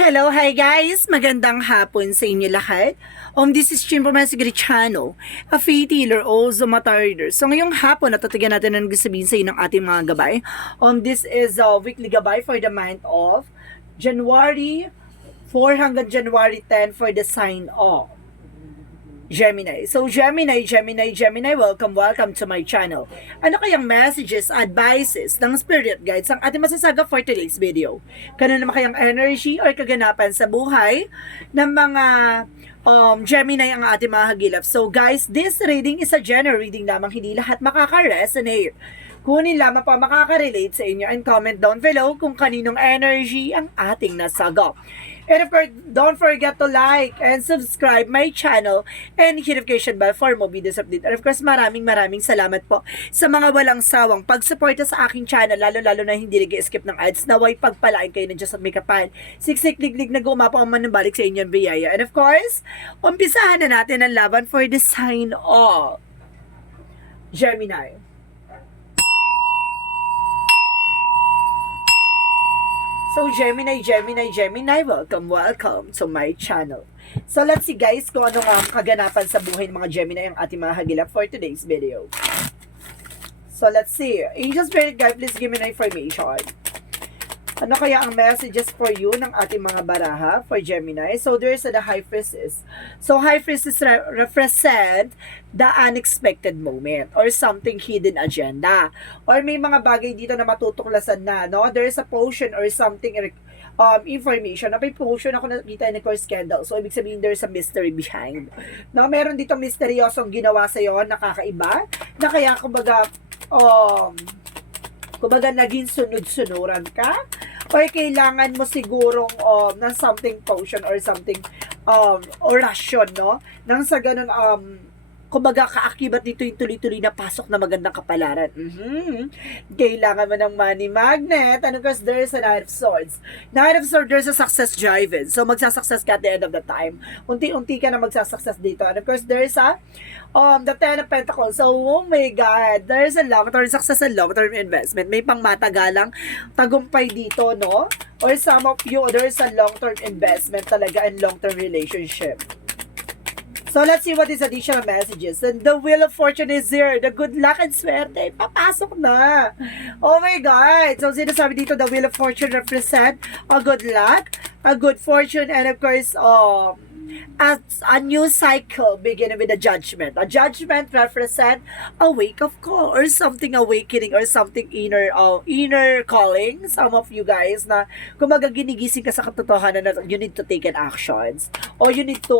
Hello, hi guys! Magandang hapon sa inyo lahat. This is Chimpo Masigriciano, a faith healer, also mata reader. So ngayong hapon, natatagan natin ang sabihin sa inyo ng ating mga gabay. This is a weekly gabay for the month of January 4 hanggang January 10 for the sign of Gemini. So Gemini, welcome to my channel. Ano kayang messages, advices ng spirit guides ang ating masasaga for today's video? Kano naman kayang energy or kaganapan sa buhay ng mga Gemini ang ating mga hagilap. So guys, this reading is a general reading lamang, hindi lahat makaka-resonate. Kunin lamang pa makaka-relate sa inyo and comment down below kung kaninong energy ang ating nasagap. And of course, don't forget to like and subscribe my channel and hit notification bell for more videos update. And of course, maraming salamat po sa mga walang sawang pagsuporta sa aking channel, lalo na hindi nag-skip ng ads. Naway pagpalain kayo ng Diyos at may kapal. Siksik liglig na gumapaw man ng balik sa inyong biyaya. And of course, umpisahan na natin ang laban for the sign of Gemini. So, Gemini, welcome to my channel. So, let's see guys kung ano nga kaganapan sa buhay ng mga Gemini ang ating mga hagilap for today's video. So, let's see. Angel Spirit Guide, please give me an information. Ano kaya ang messages for you ng ating mga baraha for Gemini? So, there's the High Priestess. So, High Priestess represent the unexpected moment or something hidden agenda. Or may mga bagay dito na matutuklasan na, no? There's a potion or something information. Na may potion ako nakita in the course candle. So, ibig sabihin there's a mystery behind. No? Meron dito misteryosong ginawa sa'yo, nakakaiba, na kaya kumbaga naging sunod-sunuran ka, or kailangan mo sigurong ng something potion or something orasyon, no? Nang sa ganun, kumbaga kaakibat dito yung tuloy-tuloy na pasok na magandang kapalaran. Kailangan mo ng money magnet. And of course, there's a Knight of Swords. Knight of Swords, there's a success driven. So, magsasuccess ka at the end of the time. Unti-unti ka na magsasuccess dito. And of course, there's a the Ten of Pentacles. So, oh my God, there's a long-term success and long-term investment. May pangmatagalang tagumpay dito, no? Or some of you, there's a long-term investment talaga and long-term relationship. So, let's see what is additional messages. And the Wheel of Fortune is here. The good luck and swerte. Papasok na. Oh my God. So, sinasabi dito, the Wheel of Fortune represent a good luck, a good fortune, and of course, a new cycle beginning with a judgment. A judgment represent a wake of call or something awakening or something inner calling. Some of you guys na kumaga ginigising ka sa katotohanan na you need to take an actions or you need to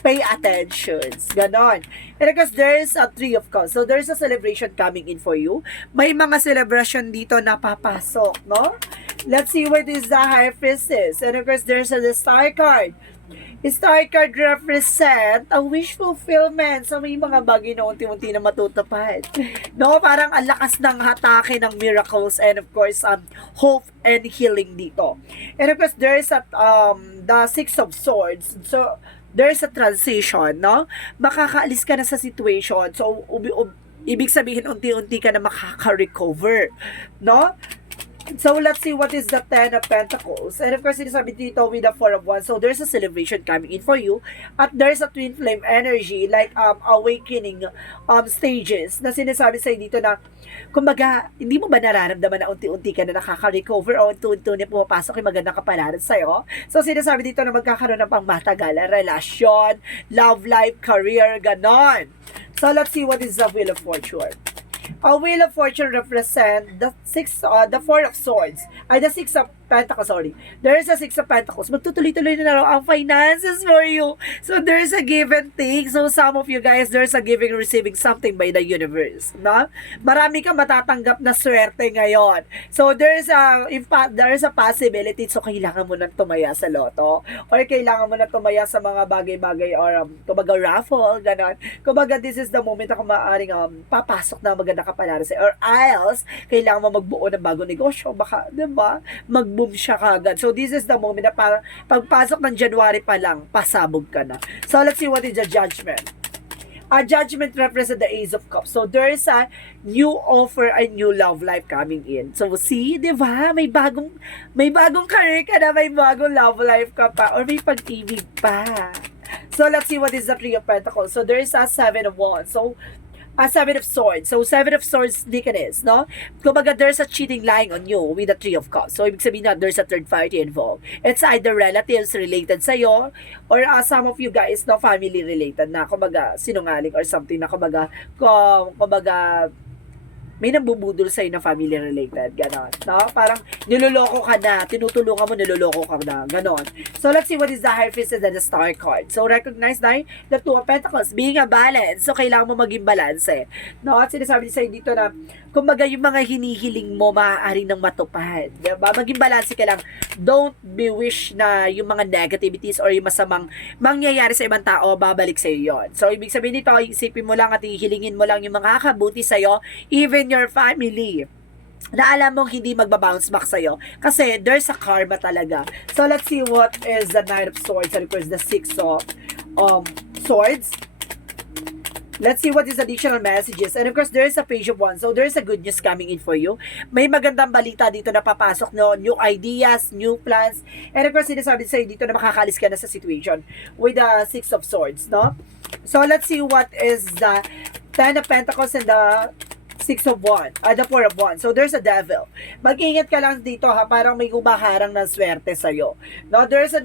pay attentions. Ganon. And because there's a Three of Cups. So there's a celebration coming in for you. May mga celebration dito na papasok, no? Let's see what is the High Priestess. And of course, there's a Star card. Star card represent a wish fulfillment. So, may mga bagay na unti-unti na matutupad. No? Parang ang lakas ng hatake ng miracles and of course, hope and healing dito. And of course, there's the Six of Swords. So, there's a transition, no? Makakaalis ka na sa situation. So, ibig sabihin, unti-unti ka na makaka-recover. No? So, let's see what is the Ten of Pentacles. And of course, sinasabi dito with the Four of Wands. So, there's a celebration coming in for you. At there's a twin flame energy, like awakening stages na sinasabi sa'yo dito na, kumbaga, hindi mo ba nararamdaman na unti-unti ka na nakaka-recover o unti-unti na pumapasok yung magandang kapalaran sa'yo? So, sinasabi dito na magkakaroon ng pangmatagalan, relasyon, love life, career, ganon. So, let's see what is the Wheel of Fortune. A Wheel of Fortune represent the Four of Swords. Ay, the Six of Pentacles, sorry. There is a Six of Pentacles. Magtutuloy-tuloy na raw ang finances for you. So, there's a give and take. So, some of you guys, there's a giving and receiving something by the universe. No? Marami kang matatanggap na swerte ngayon. So, there's a possibility. So, kailangan mo nang tumaya sa loto. Or kailangan mo nang tumaya sa mga bagay-bagay or kumbaga raffle, gano'n. Kumbaga, this is the moment na kung maaaring papasok na maganda kapalaran sa'yo. Or else, kailangan mo magbuo ng bagong negosyo. Baka, diba? Mag-boom siya kagad. So, this is the moment na parang pagpasok ng January pa lang, pasabog ka na. So, let's see what is the judgment. Judgment represent the Ace of Cups. So there's a new offer, a new love life coming in. So see, 'di ba? May bagong career ka na, may bagong love life ka pa, or may pag-ibig pa. So let's see what is the Three of Pentacles. So there is a Seven of Wands. So Seven of Swords. So, Seven of Swords, Deaconess, no? Kumbaga, there's a cheating lying on you with the Three of Cups. So, ibig sabihin na there's a third party involved. It's either relatives related sa'yo, or some of you guys, no, family related na, kumbaga, sinungaling or something na, kumbaga, may nambubudol sa'yo na family related, ganon, no? Parang, niloloko ka na, tinutulungan mo, niloloko ka na, ganon. So, let's see what is the High Priestess and the Star card. So, recognize na the Two of Pentacles, being a balance. So, kailangan mo maging balance, eh. No? At sinasabi sa'yo dito na, kumbaga, yung mga hinihiling mo, maaari nang matupad. Diba? Maging balance ka lang. Don't be-wish na yung mga negativities or yung masamang mangyayari sa ibang tao, babalik sa'yo yon. So, ibig sabihin dito, isipin mo lang at ihilingin mo lang yung mga kakabuti sa'yo, even your family, na alam mong hindi magbabounce back sa'yo. Kasi there's a karma talaga. So, let's see what is the Knight of Swords and of course the Six of Swords. Let's see what is additional messages. And of course, there's a Page of Wands. So, there's a good news coming in for you. May magandang balita dito na papasok, no? New ideas, new plans. And of course, sinasabi sa'yo dito na makakalis ka na sa situation with the Six of Swords, no? So, let's see what is the Ten of Pentacles and the Six of Wands, the Four of Wands. So, there's a devil. Mag-ingat ka lang dito, ha, parang may humaharang ng swerte sa'yo. No, there's a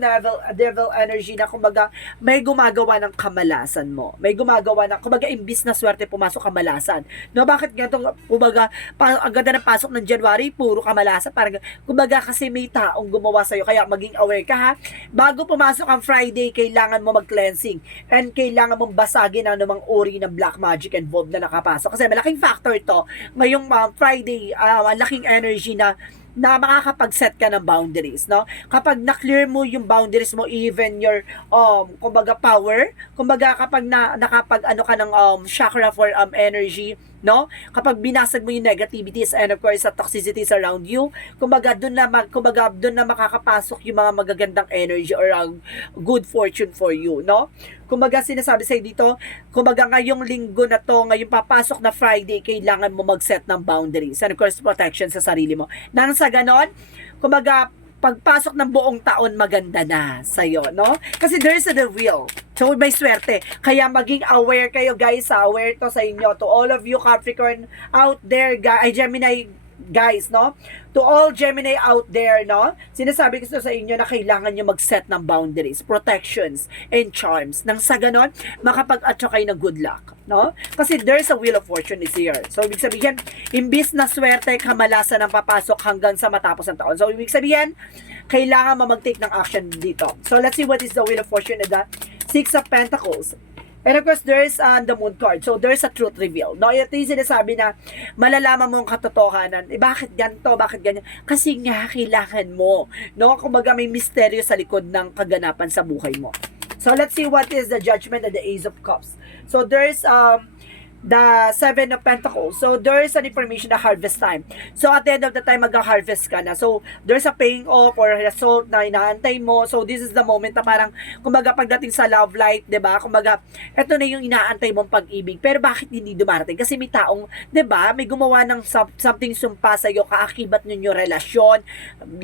devil energy na, kumbaga, may gumagawa ng kamalasan mo. May gumagawa ng, kumbaga, imbis na swerte, pumasok kamalasan. No, bakit ganito, kumbaga, ang ganda ng pasok ng January, puro kamalasan. Parang, kumbaga, kasi may taong gumawa sa'yo, kaya maging aware ka, ha. Bago pumasok ang Friday, kailangan mo mag-cleansing. And kailangan mong basagin ang anumang uri ng black magic involved na nakapasok. Kasi malaking factor to ngayong Friday, laking energy na makakapag-set ka ng boundaries, no? Kapag na-clear mo yung boundaries mo, even your kumbaga power, kumbaga kapag nakapag-ano ka ng chakra for energy, no? Kapag binasag mo yung negativities and of course the toxicities around you, kumbaga doon na makakapasok yung mga magagandang energy or good fortune for you, no? Kumbaga sinasabi sa'yo dito, kumbaga ngayong linggo na to, ngayong papasok na Friday, kailangan mo mag-set ng boundaries and of course protection sa sarili mo. Nang sa ganon, kumbaga pagpasok ng buong taon, maganda na sa'yo, no? Kasi there's the will. So, may swerte. Kaya maging aware kayo, guys. Aware to sa inyo. To all of you Capricorn out there, Gemini guys, no? To all Gemini out there, no? Sinasabi ko sa inyo na kailangan nyo mag-set ng boundaries, protections, and charms. Nang sa ganon, makapag-atso kayo ng good luck, no? Kasi there's a wheel of fortune is here. So, ibig sabihin, imbis na swerte, kamalasan ang papasok hanggang sa matapos ng taon. So, ibig sabihin, kailangan mo mag-take ng action dito. So, let's see what is the wheel of fortune and the Six of Pentacles. And of course, there's the Moon card. So, there's a truth reveal. No, ito yung sinasabi na malalaman mo ang katotohanan. Bakit ganito? Bakit ganyan? Kasi nga, kailangan mo. No? Kumbaga, may misteryo sa likod ng kaganapan sa buhay mo. So, let's see what is the Judgment and the Ace of Cups. So, there's the Seven of Pentacles. So, there's an information na harvest time. So, at the end of the time, mag-harvest ka na. So, there's a paying off or result na inaantay mo. So, this is the moment na parang, kumbaga, pagdating sa love life, diba? Kumbaga, eto na yung inaantay mong pag-ibig. Pero bakit hindi dumarating? Kasi may taong, diba? May gumawa ng something sumpa sa'yo, kaakibat nun yung relasyon,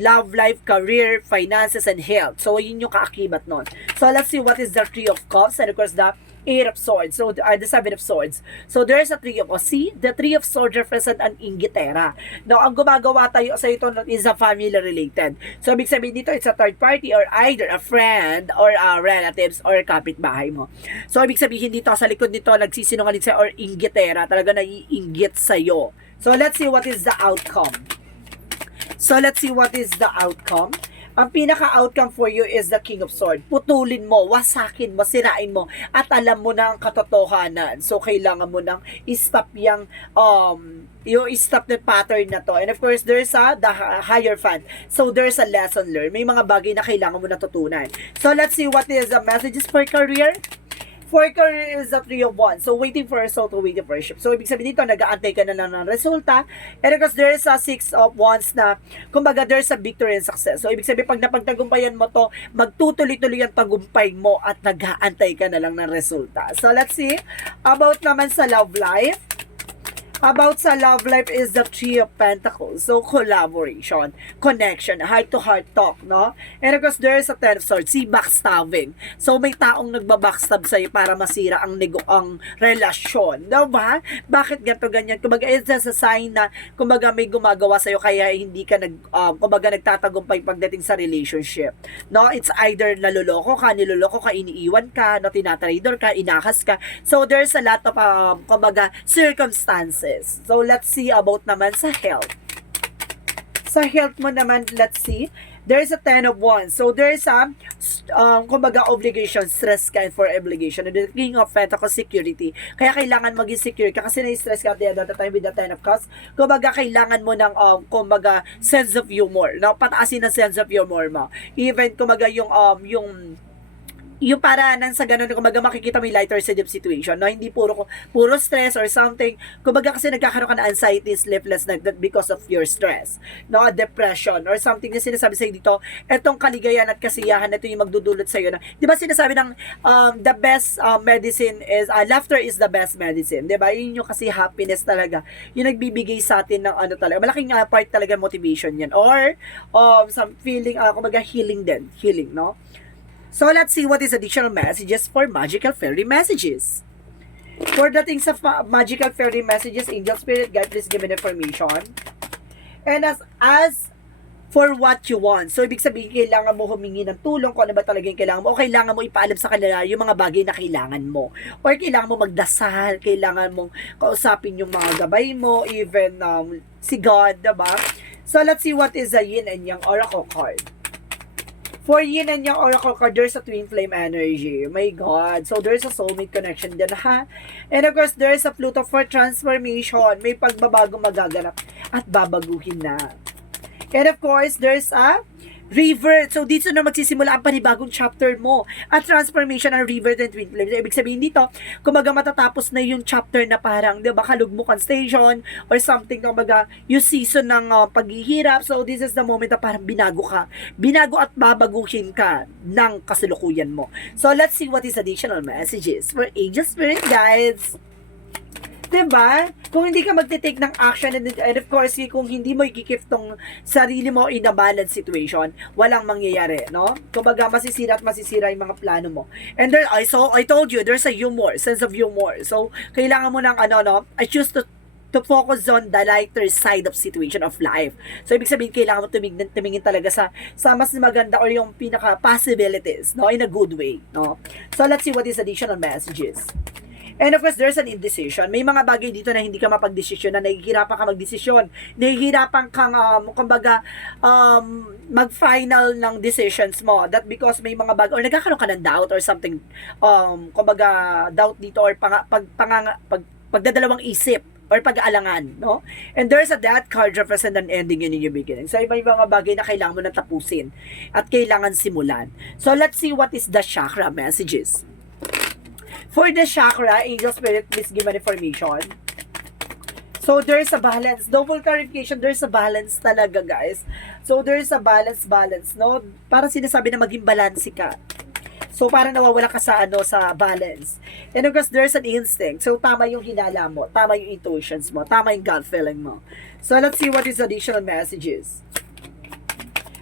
love life, career, finances, and health. So, yun yung kaakibat nun. So, let's see what is the Three of Cups and of course, the Eight of Swords. So, the Seven of Swords. So, there's a Three of See, the Three of Swords represent an inggitera. Now, ang gumagawa tayo sa ito is a family related. So, ibig sabihin dito, it's a third party or either a friend or relatives or kapitbahay mo. So, ibig sabihin dito, sa likod nito, nagsisinungaling sa'yo or inggitera. Talaga naiinggit sa'yo. So, let's see what is the outcome. So, let's see what is the outcome. Ang pinaka-outcome for you is the King of Swords. Putulin mo, wasakin mo, sirain mo, at alam mo na ang katotohanan. So, kailangan mo nang i-stop yung i-stop the pattern na to. And of course, there's the Hierophant. So, there's a lesson learned. May mga bagay na kailangan mo natutunan. So, let's see what is the messages for career. For career is the 3 of Wands. So, waiting for a result or waiting for a ship. So, ibig sabihin dito, nag-aantay ka na lang ng resulta. And because there is a 6 of Wands na, kumbaga, there's a victory and success. So, ibig sabihin, pag napagtagumpayan mo to, magtutuloy-tuloy ang tagumpay mo at nag-aantay ka na lang ng resulta. So, let's see. About naman sa love life. About sa love life is the 3 of Pentacles. So, collaboration, connection, heart-to-heart talk, no? And of course, there is a 10 of Swords, si backstabbing. So, may taong nagbabackstab sa'yo para masira ang relasyon. Diba? Bakit ganito ganyan? Kumbaga, it's just a sign na, kumbaga, may gumagawa sa'yo kaya hindi ka kumbaga, nagtatagumpay pagdating sa relationship. No? It's either niloloko ka, iniiwan ka, no? Tinatraidor ka, inahas ka. So, there's a lot of, kumbaga, circumstances. So, let's see about naman sa health. Sa health mo naman, let's see. There's a 10 of Wands. So, there's a, kumbaga, obligation, stress ka for obligation. And the King of Pentacles, security. Kaya kailangan maging secure ka kasi na-stress ka at the end of the time with the 10 of Cups. Kumbaga, kailangan mo ng, kumbaga, sense of humor. No? Pataasin ang sense of humor mo. Even, kumbaga, yung para nang sa ganun, kumbaga makikita mo yung lighter side of situation, no? Hindi puro stress or something. Kumbaga kasi nagkakaroon ka ng anxiety, sleeplessness because of your stress, no? Depression or something na sinasabi sa'yo dito, etong kaligayahan at kasiyahan, ito yung magdudulot sa'yo na, di ba sinasabi ng the best medicine is, laughter is the best medicine, di ba? Yun yung kasi happiness talaga, yung nagbibigay sa atin ng ano talaga, malaking part talaga motivation yan, or some feeling, kumbaga healing, no? So, let's see what is additional messages for Magical Fairy Messages. For dating sa Magical Fairy Messages, Angel Spirit Guide, please give me information. And as for what you want. So, ibig sabihin, kailangan mo humingi ng tulong kung ano ba talaga yung kailangan mo. O kailangan mo ipaalam sa kanila yung mga bagay na kailangan mo. Or kailangan mo magdasal, kailangan mong kausapin yung mga gabay mo, even si God, diba? So, let's see what is the Yin and Yang Oracle card. For Yin and Yang Oracle card, there's a twin flame energy. My God. So, there's a soulmate connection din, ha? And of course, there's a Pluto for transformation. May pagbabago magaganap at babaguhin na. And of course, there's a revert. So, dito na magsisimula ang panibagong chapter mo. At transformation ng revert and twin flame. So, ibig sabihin dito, kumaga matatapos na yung chapter na parang, di ba, kalugmukan station or something, kumaga, yung season ng paghihirap. So, this is the moment na parang binago ka. Binago at babaguhin ka ng kasalukuyan mo. So, let's see what is additional messages for Angel Spirit Guides. Diba? Kung hindi ka magte-take ng action and of course, kung hindi mo i-keep tong sarili mo in a balanced situation, walang mangyayari, no? Kumbaga, masisira yung mga plano mo. And there, I told you, there's a humor, sense of humor. So, kailangan mo ng I choose to focus on the lighter side of situation of life. So, ibig sabihin, kailangan mo tumingin talaga sa mas maganda or yung pinaka possibilities, no? In a good way, no? So, let's see what is additional messages. And of course, there's an indecision. May mga bagay dito na hindi ka mapagdesisyon, na nahihirapan ka magdesisyon. Nahihirapan kang, mag-final ng decisions mo. That because may mga bagay, or nagkakaroon ka ng doubt or something, doubt dito, or pagdadalawang isip, or pag-aalangan, no? And there's a death card represent an ending in your beginning. So, may mga bagay na kailangan mo na tapusin at kailangan simulan. So, let's see what is the chakra messages. For the chakra, Angel Spirit, please give an information. So, there's a balance. Double clarification, there's a balance talaga, guys. So, there's a balance, no? Parang sinasabi na maging balanse ka. So, parang nawawala ka sa balance. And of course, there's an instinct. So, tama yung hinala mo, tama yung intuitions mo, tama yung gut feeling mo. So, let's see what is additional messages.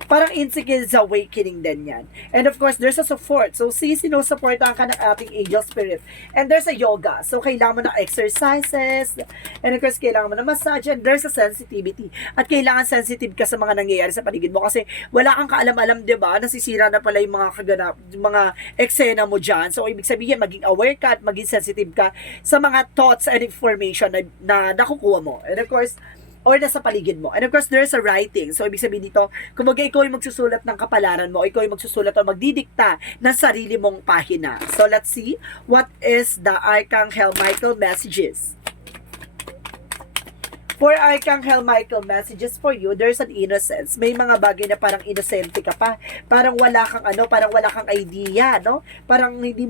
Parang insecure is awakening din yan. And of course, there's a support. So, sinusupportan ka ng ating angel spirit. And there's a yoga. So, kailangan mo ng exercises. And of course, kailangan mo ng massage. And there's a sensitivity. At kailangan sensitive ka sa mga nangyayari sa paligid mo. Kasi wala kang kaalam-alam, diba? Nasisira na pala yung mga eksena mo dyan. So, ibig sabihin, maging aware ka at maging sensitive ka sa mga thoughts and information na nakukuha mo. And of course, or nasa paligid mo. And of course, there's a writing. So, ibig sabihin dito, kung ikaw ay magsusulat ng kapalaran mo, ikaw ay magsusulat o magdidikta ng sarili mong pahina. So, let's see what is the Archangel Michael messages. For Archangel Michael, messages for you, there's an innocence. May mga bagay na parang inosente ka pa. Parang wala kang parang wala kang idea, no? Parang hindi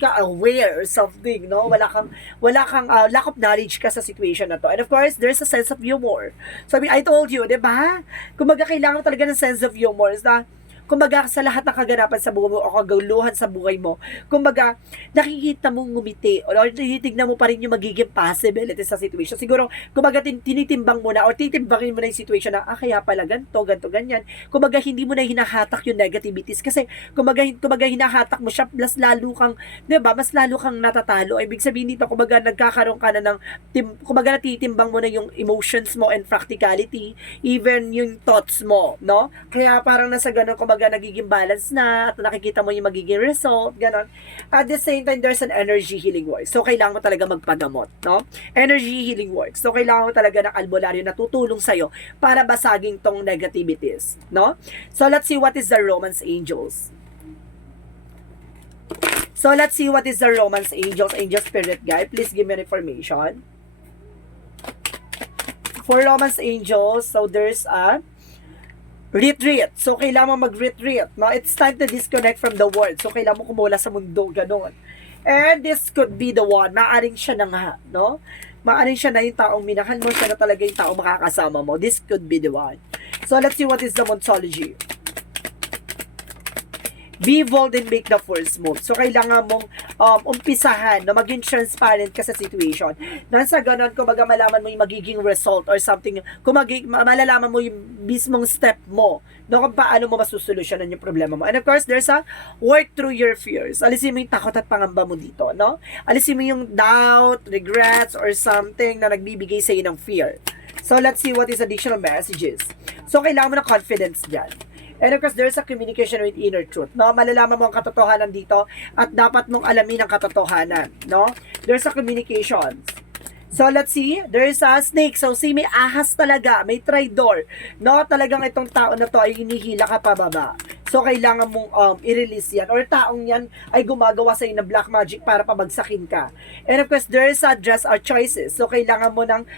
ka aware or something, no? Wala kang lack of knowledge ka sa situation na to. And of course, there's a sense of humor. So, I told you, 'di ba? Kumbaga kailangan talaga ng sense of humor na kumbaga sa lahat ng kaganapan sa buhay mo o kaguluhan sa buhay mo, kumbaga nakikita mong ngumiti o tinitignan mo pa rin yung magiging possibility sa situation. Siguro, kumbaga tinitimbang mo na o titimbangin mo na yung situation na, kaya pala ganito, ganyan. Kumbaga hindi mo na hinahatak yung negativities kasi kumbaga hinahatak mo siya, mas lalo kang, 'di ba? Mas lalo kang natatalo. Ibig sabihin dito, kumbaga nagkakaroon ka na ng kumbaga natitimbang mo na yung emotions mo and practicality, even yung thoughts mo, no? Kaya parang nasa ganun, kumbaga nagiging balance na at nakikita mo yung magiging result, ganon. At the same time, there's an energy healing work. So, kailangan mo talaga magpagamot, no? Energy healing work. So, kailangan mo talaga ng albularyo na tutulong sa'yo para basagin tong negativities, no? So, let's see what is the Romance Angels. So, let's see what is the Romance Angels, Angel Spirit Guide. Please give me information. For Romance Angels, so there's a retreat. So, kailangan mo mag-retreat. No? It's time to disconnect from the world. So, kailangan mo kumula sa mundo. Ganon. And this could be the one. Maaring siya na nga. No? Maaring siya na yung taong minahal mo. Siya na talaga yung taong makakasama mo. This could be the one. So, let's see what is the Monsology. Be bold and make the first move. So, kailangan mong umpisahan na maging transparent ka sa situation. Nang sa ganun, kumbaga malaman mo yung magiging result or something, malalaman mo yung mismong step mo, no, kung paano mo masusolusyonan yung problema mo. And of course, there's a work through your fears. Alisin mo yung takot at pangamba mo dito, no? Alisin mo yung doubt, regrets, or something na nagbibigay sa iyo ng fear. So, let's see what is additional messages. So, kailangan mo ng confidence dyan. And of course, there's a communication with inner truth, no? Malalaman mo ang katotohanan dito at dapat mong alamin ang katotohanan, no? There's a communication. So, let's see. There's a snake. So, may ahas talaga. May traitor, no? Talagang itong tao na to ay hinihila ka pababa. So, kailangan mong i-release yan. Or taong yan ay gumagawa sa'yo ng black magic para pabagsakin ka. And of course, there's a dress or choices. So, kailangan mo ng,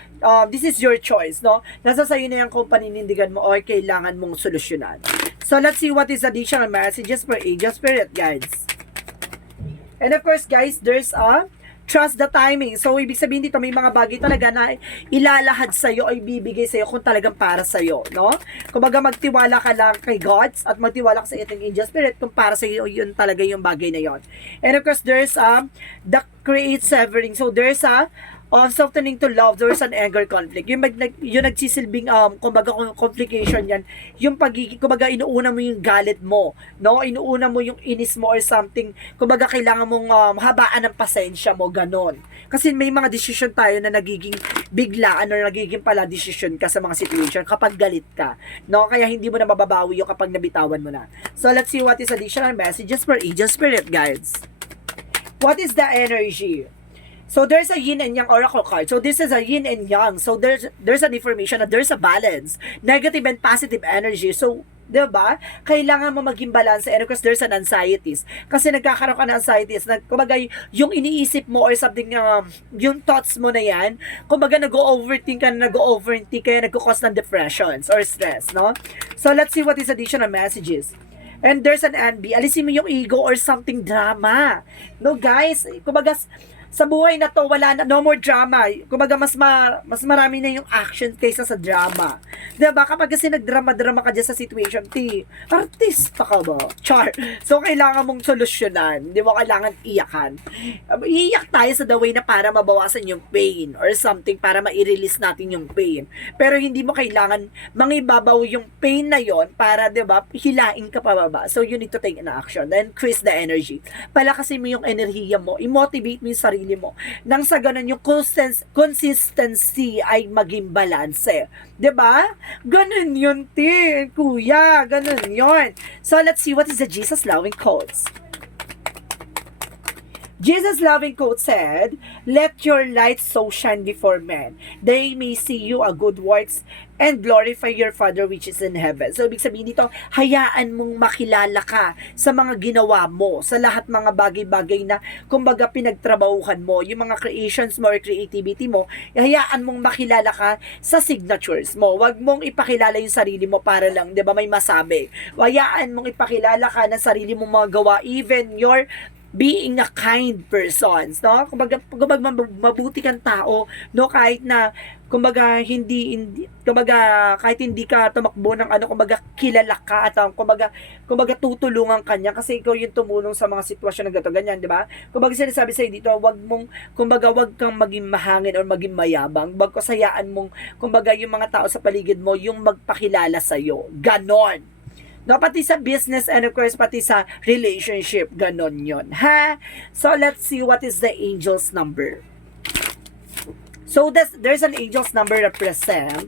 this is your choice, no? Nasa sa'yo na yung kung paninindigan mo or kailangan mong solusyonan. So, let's see what is additional messages for Angel Spirit Guides. And of course, guys, there's a trust the timing. So, ibig sabihin dito, may mga bagay talaga na ilalahad sa'yo o ibibigay sa'yo kung talagang para sa'yo, no? Kumbaga, magtiwala ka lang kay Gods at magtiwala ka sa itong Angel Spirit kung para sa'yo, yun talaga yung bagay na yon. And of course, there's the create severing. So, there's a softening to love, there's an anger conflict. Yung nagsisilbing, kumbaga, complication yan. Yung kumbaga, inuuna mo yung galit mo, no? Inuuna mo yung inis mo or something. Kumbaga, kailangan mong habaan ng pasensya mo, ganon. Kasi may mga decision tayo na nagiging biglaan or nagiging pala decision ka sa mga situation kapag galit ka, no? Kaya hindi mo na mababawi yung kapag nabitawan mo na. So, let's see what is additional messages for Angel Spirit Guides. What is the energy? So, there's a yin and yang oracle card. So, this is a yin and yang. So, there's an information na there's a balance. Negative and positive energy. So, diba? Kailangan mo maging balance. And of course, there's an anxieties. Kasi nagkakaroon ka ng anxieties. Kumbaga, yung iniisip mo or something, yung thoughts mo na yan, kumbaga, nag-overthink ka, kaya nag-cause ng depressions or stress, no? So, let's see what is additional messages. And there's an envy. Alisin mo yung ego or something drama. No, guys? Kumbaga, sa buhay na to, wala na, no more drama. Kumbaga, mas marami na yung action kaysa sa drama. Diba? Kapag kasi nagdrama-drama ka dyan sa situation, artista ka ba? Char. So, kailangan mong solusyonan. Di ba? Kailangan iyakan. Iiyak tayo sa the way na para mabawasan yung pain or something para ma-release natin yung pain. Pero hindi mo kailangan mangibabaw yung pain na yon para, di ba, hilain ka pababa. So, you need to take an action. Then, increase the energy. Palakasin mo yung enerhiya mo. I-motivate mo yung sarili mo. Nang sa ganun, yung consistency ay maging balance. Diba? Ganun yun, kuya. Ganun yun. So, let's see what is the Jesus loving quotes. Jesus' loving quote said, "Let your light so shine before men, they may see you a good works and glorify your Father which is in heaven." So, ibig sabihin dito, hayaan mong makilala ka sa mga ginawa mo, sa lahat mga bagay-bagay na, kumbaga, pinagtrabahuhan mo, yung mga creations mo or creativity mo, hayaan mong makilala ka sa signatures mo. Huwag mong ipakilala yung sarili mo para lang, di ba, may masabi. Hayaan mong ipakilala ka ng sarili mong mga gawa, even your being a kind person, no? Kumbaga mabuti kang tao, no? Kahit na kumbaga kumbaga kahit hindi ka tumakbo ng ano, kumbaga kilala ka at kumbaga tutulungan kanya kasi ikaw yung tumulong sa mga sitwasyon na gato ganyan, di ba? Kumbaga sinasabi sa dito, wag kang maging mahangin or maging mayabang, bagkus hayaan mong kumbaga yung mga tao sa paligid mo yung magpakilala sa iyo. Ganon. No, pati sa business and of course pati sa relationship, ganon yon, ha? So let's see what is the angel's number. So there's an angel's number represent.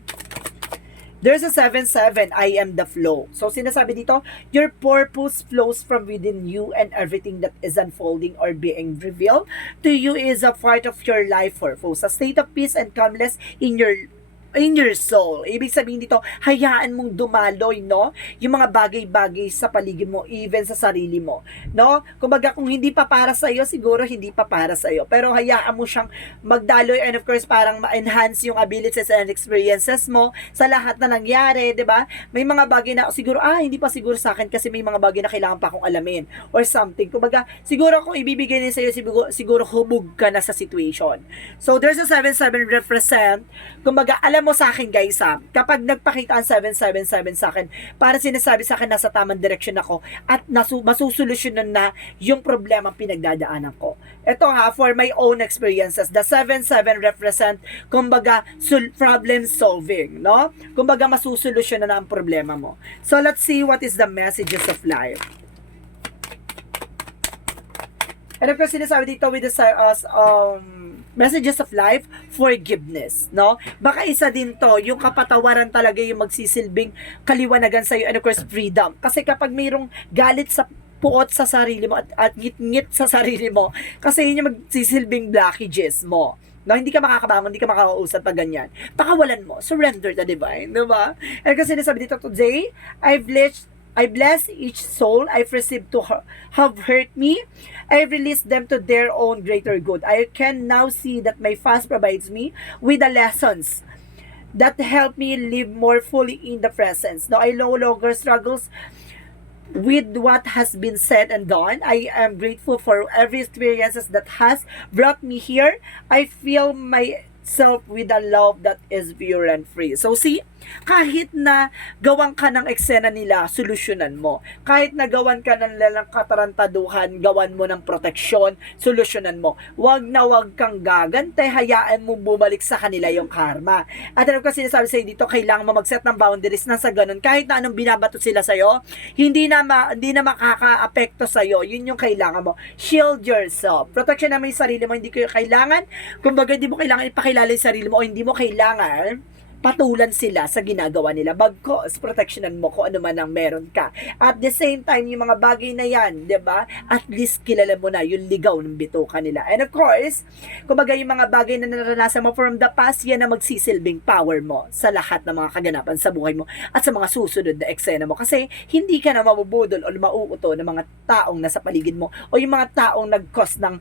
There's a 77, I am the flow. So sinasabi dito, your purpose flows from within you and everything that is unfolding or being revealed to you is a part of your life purpose. A state of peace and calmness in your soul. Ibig sabihin dito, hayaan mong dumaloy, no? Yung mga bagay-bagay sa paligid mo, even sa sarili mo, no? Kumbaga, kung hindi pa para sa iyo, siguro hindi pa para sa iyo. Pero hayaan mo siyang magdaloy and of course, parang ma-enhance yung abilities and experiences mo sa lahat na nangyari, 'di ba? May mga bagay na siguro, hindi pa siguro sa akin kasi may mga bagay na kailangan pa akong alamin or something. Kumbaga, siguro kung ibibigay niya sa iyo, siguro hubog ka na sa situation. So, there's a 77 represent. Kumbaga, alam mo sa akin guys kapag nagpakita ang 777 sa akin, para sinasabi sa akin nasa tamang direction ako at masusolusyonan na yung problema pinagdadaanan ko. Ito for my own experiences, the 77 represent, kumbaga, problem solving, no? Kumbaga, masusolusyonan na ang problema mo. So, let's see what is the messages of life. And of course, sinasabi dito with the messages of life, forgiveness, no? Baka isa din to, yung kapatawaran talaga yung magsisilbing kaliwanagan sa'yo, and of course, freedom. Kasi kapag mayroong galit sa puot sa sarili mo at ngit-ngit sa sarili mo, kasi yun yung magsisilbing blockages mo. No, hindi ka makakabangon, hindi ka makakausap pag ganyan. Pakawalan mo, surrender the divine, di ba? And kasi sinasabi dito, today, I bless each soul I've received to have hurt me. I release them to their own greater good. I can now see that my fast provides me with the lessons that help me live more fully in the presence. Now, I no longer struggles with what has been said and done. I am grateful for every experiences that has brought me here. I feel myself with a love that is pure and free. So, see, kahit na gawan ka ng eksena nila, solusyonan mo. Kahit na gawan ka ng lalang katarantaduhan, gawan mo ng proteksyon, solusyonan mo. Wag kang gagantay, hayaan mo bumalik sa kanila yung karma. At ano kasi sinasabi sa'yo dito, kailangan mo mag-set ng boundaries na sa ganun. Kahit na anong binabato sila sa'yo, hindi na makaka-apekto sa'yo. Yun yung kailangan mo. Shield yourself. Protection naman yung sarili mo, hindi ko kailangan. Kumbaga, hindi mo kailangan ipakilala yung sarili mo o hindi mo kailangan patulan sila sa ginagawa nila. Bagkos, protectionan mo kung ano man ang meron ka. At the same time, yung mga bagay na yan, di ba? At least kilala mo na yung ligaw ng bituka nila. And of course, kumbaga yung mga bagay na naranasan mo from the past, yan na magsisilbing power mo sa lahat ng mga kaganapan sa buhay mo at sa mga susunod na eksena mo. Kasi hindi ka na mabubudol o mauuto ng mga taong nasa paligid mo o yung mga taong nag-cause ng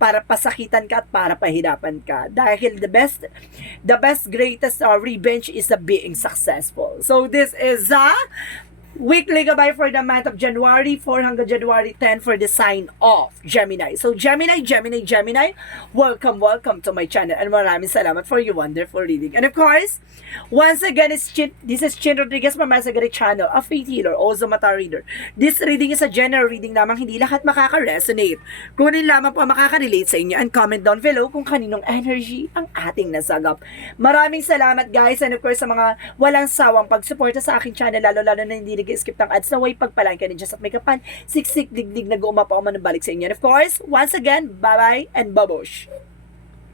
para pasakitan ka at para pahirapan ka. Dahil the best greatest revenge is being successful. So this is a weekly gabay for the month of January 4 hanggang January 10 for the sign of Gemini. So Gemini, welcome to my channel and maraming salamat for your wonderful reading. And of course, once again, this is Chin Rodriguez from Masagari Channel, a faith healer, also mata reader. This reading is a general reading lamang, hindi lahat makaka-resonate. Kunin lamang po ang makaka-relate sa inyo and comment down below kung kaninong energy ang ating nasagap. Maraming salamat guys, and of course sa mga walang sawang pagsuporta sa aking channel, lalo-lalo na hindi skip ng ads, na way pagpalan ka ninyo sa may kapan, siksik digdig nag-uuma pa ako manubalik sa inyo. And of course, once again, bye-bye and babush!